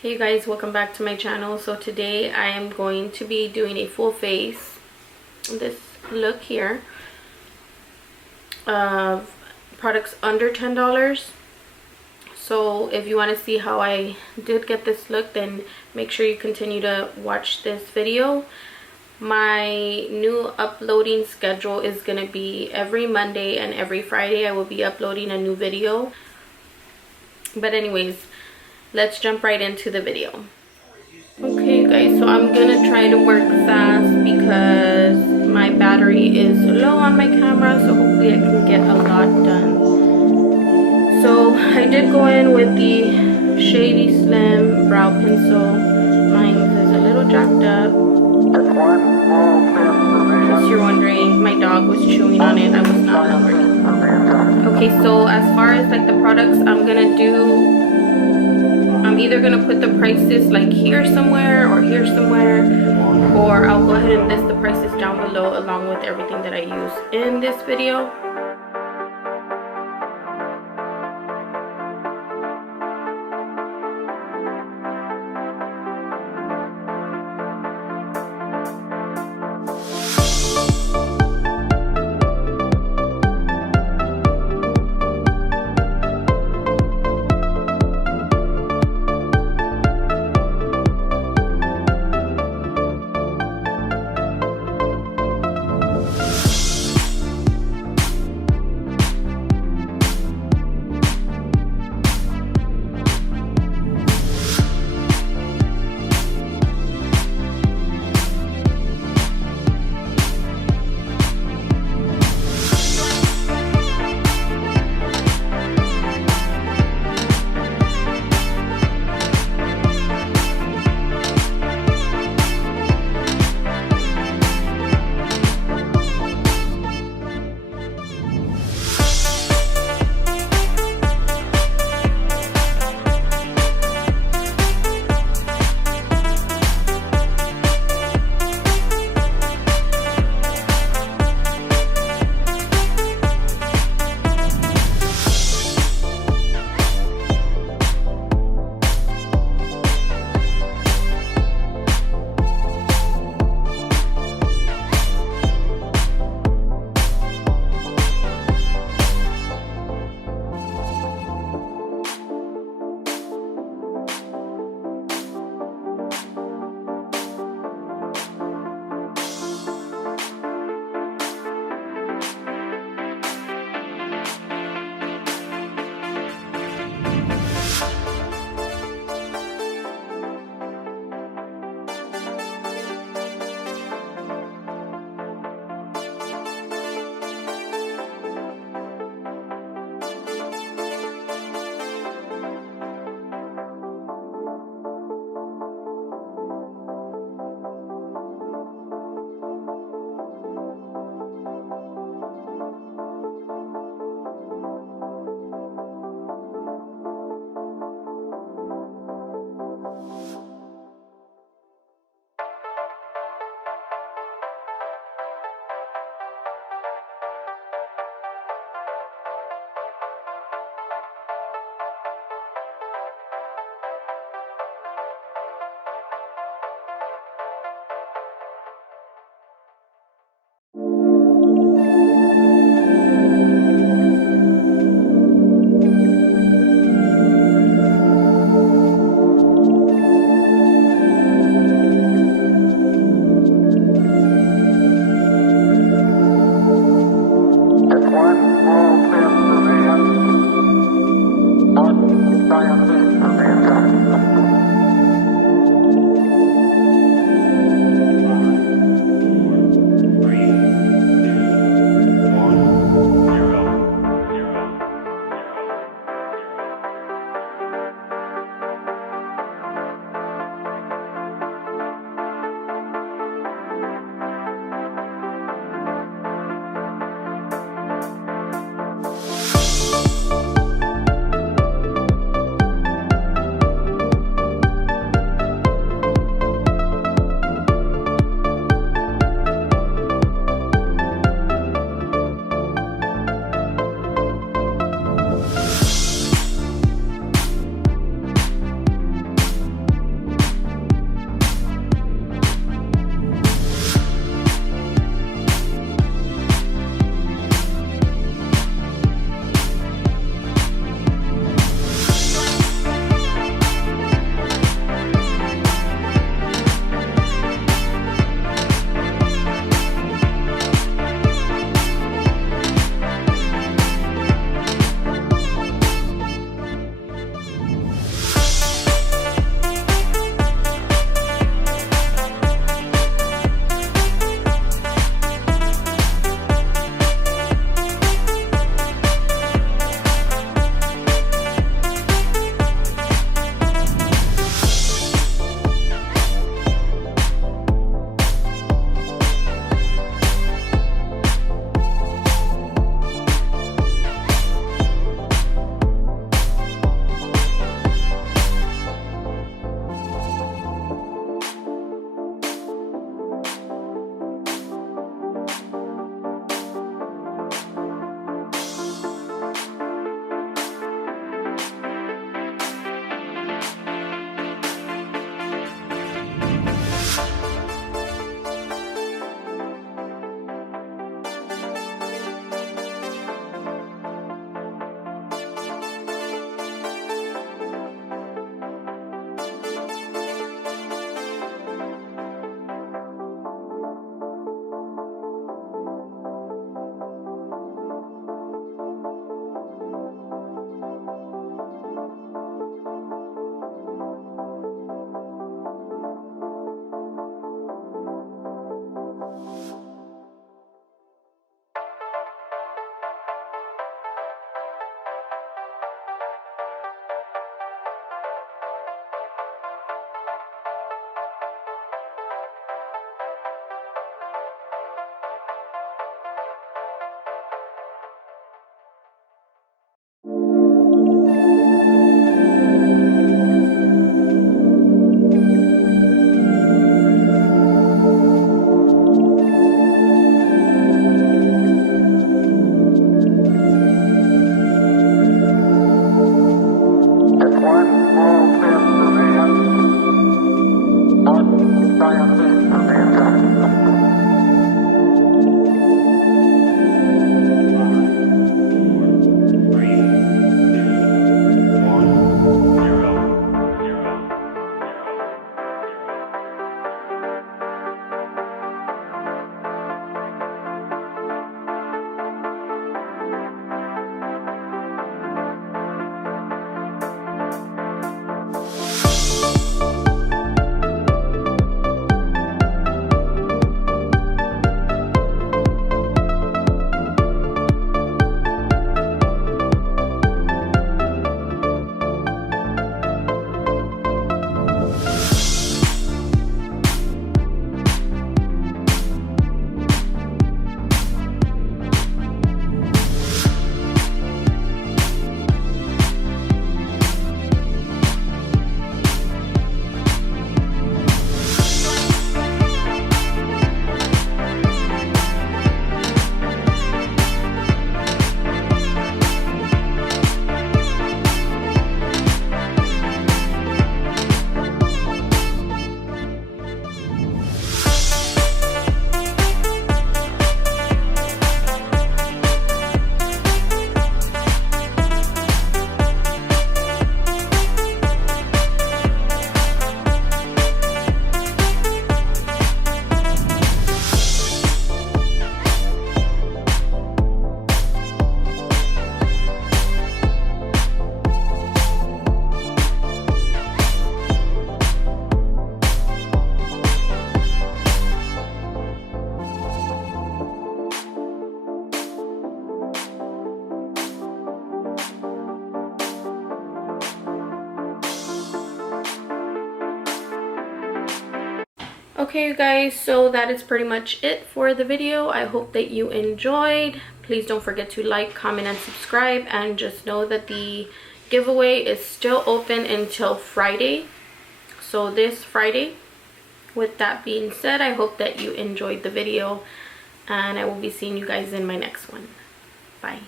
Hey guys, welcome back to my channel. So today I am going to be doing a full face, this look here, of products under $10. So if you want to see how I did get this look, then make sure you continue to watch this video. My new uploading schedule is going to be every Monday and every Friday I will be uploading a new video. But anyways, let's jump right into the video. Okay guys, so I'm gonna try to work fast because my battery is low on my camera, so hopefully I can get a lot done. So I did go in with the Shady Slim brow pencil. Mine is a little jacked up. In case you're wondering, my dog was chewing on it. I was not hungry. Okay, so as far as like the products I'm gonna do, I'm either gonna put the prices like here somewhere or here somewhere, or I'll go ahead and list the prices down below along with everything that I use in this video. Okay, you guys, so that is pretty much it for the video. I hope that you enjoyed. Please don't forget to like, comment, and subscribe, and just know that the giveaway is still open until Friday, so this Friday. With that being said, I hope that you enjoyed the video, and I will be seeing you guys in my next one. Bye.